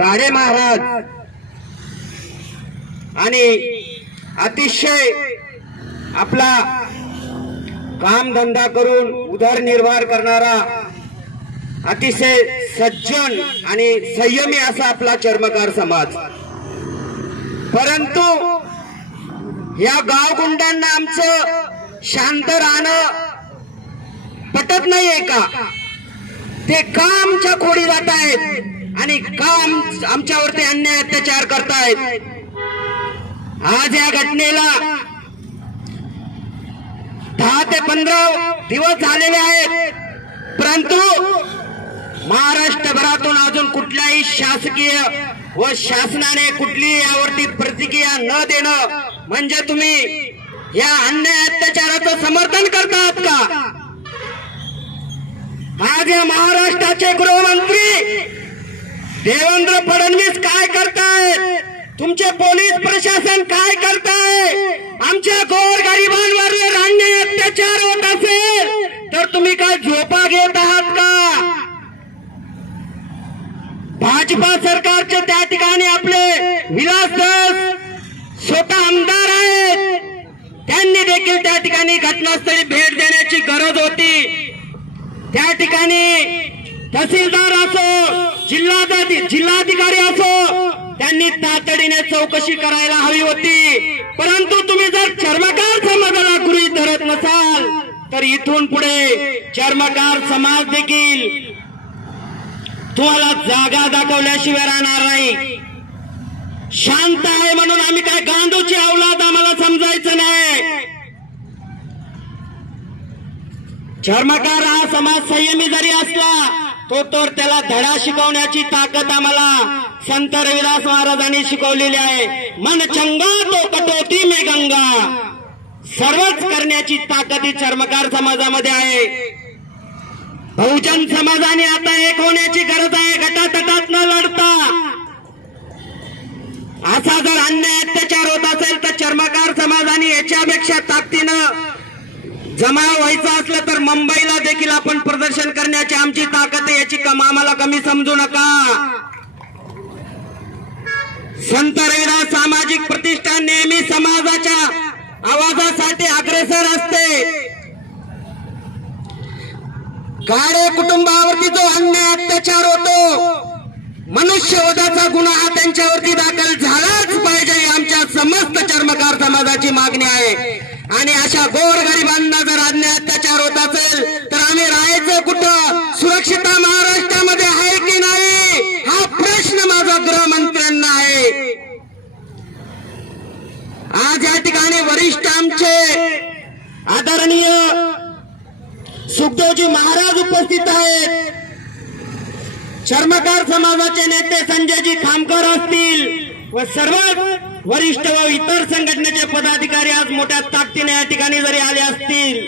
गाडे महाराज आणि अतिशय आपला काम धंदा करून उदरनिर्वाह करणारा अतिशय सज्जन आणि संयमी असा आपला चर्मकार समाज। परंतु या गावगुंडांना आमचं शांत राहणं पटत नाहीये का? ते का आमच्या खोडी जात आहेत आणि का आमच्यावरती अन्याय अत्याचार करतायत? आज या घटनेला 10 ते 15 दिवस झालेले आहेत, परंतु महाराष्ट्रभरातून अजून कुठल्याही शासकीय व शासनाने कुठली यावरती प्रतिक्रिया न देणं म्हणजे तुम्ही या अन्याय अत्याचाराचं समर्थन करतात का? आज या महाराष्ट्राचे गृहमंत्री देवेंद्र फडणवीस काय करतायत? तुमचे पोलीस प्रशासन काय करताय? आमच्या गोरगरिबांवर अन्याय अत्याचार होत असेल तर तुम्ही काय झोपा घेत आहात का? भाजपा सरकारचे त्या ठिकाणी आपले विलासदास स्वतः आमदार आहेत, त्यांनी देखील त्या ठिकाणी घटनास्थळी भेट देण्याची गरज होती। त्या ठिकाणी तहसीलदार असो जिल्हाधिकारी असो त्यांनी तातडीने चौकशी करायला हवी होती। परंतु तुम्ही जर चर्मकार समाजाला गृहीत धरत नसाल तर इथून पुढे चर्मकार समाज देखील तुम्हाला जागा दाखवल्याशिवाय राहणार नाही। शांत आहे म्हणून आम्ही काय गांडूची औलाद आम्हाला समजायचं नाही। चर्मकार हा समाज संयमी जरी असला तो त्याला धडा शिकवण्याची ताकद आम्हाला संत रविदास महाराजांनी शिकवलेली आहे। मन चंगा तो कटोती में गंगा, सर्वच करण्याची ताकद ही चर्मकार समाजामध्ये आहे। बहुजन समाजाने आता एक होण्याची गरज आहे, गटातटात न लढता। असा जर अन्याय अत्याचार होत असेल तर चर्मकार समाजाने याच्यापेक्षा ताकदीनं जमा व्हायचं असलं तर मुंबईला देखील आपण प्रदर्शन करण्याची आमची ताकद आहे, याची आम्हाला कमी समजू नका। संत रविदास सामाजिक प्रतिष्ठान नेहमी समाजाच्या आवाजासाठी अग्रेसर असते। गाडे कुटुंबावरती जो अन्याय अत्याचार होतो, मनुष्यवधाचा गुन्हा हा त्यांच्यावरती दाखल झालाच पाहिजे ही आमच्या समस्त चर्मकार समाजाची मागणी आहे। आणि अशा गोरगरिबांना जर अन्याय अत्याचार होत असेल तर आम्ही राहायचं कुठं? सुरक्षितता महाराष्ट्रामध्ये आहे की नाही हा प्रश्न माझा गृहमंत्र्यांना आहे। आज या ठिकाणी वरिष्ठ आमचे आदरणीय सुखदेवजी महाराज उपस्थित आहेत। चर्मकार समाजाचे नेते संजयजी खामकर असतील व सर्व वरिष्ठ व इतर संघटनेचे पदाधिकारी आज मोठ्या ताकदीने या ठिकाणी जरी आले असतील,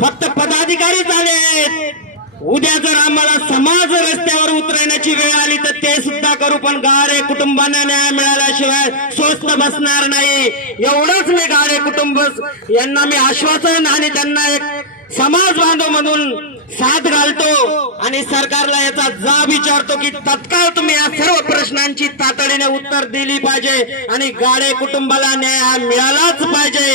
फक्त पदाधिकारीच आले आहेत। उद्या जर आम्हाला समाज रस्त्यावर उतरण्याची वेळ आली तर ते सुद्धा करू, पण गाडे कुटुंबांना न्याय मिळाल्याशिवाय स्वस्थ बसणार नाही। एवढंच मी गाडे कुटुंब यांना मी आश्वासन आणि त्यांना एक समाज बांधव म्हणून साथ घालतो आणि सरकारला याचा जाब विचारतो की तत्काळ तुम्ही या सर्व प्रश्नांची तातडीने उत्तर दिली पाहिजे आणि गाडे कुटुंबाला न्याय मिळालाच पाहिजे।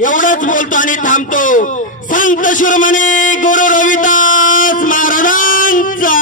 एवढंच बोलतो आणि थांबतो। संत शिरोमणी गुरु रविदास महाराजांचा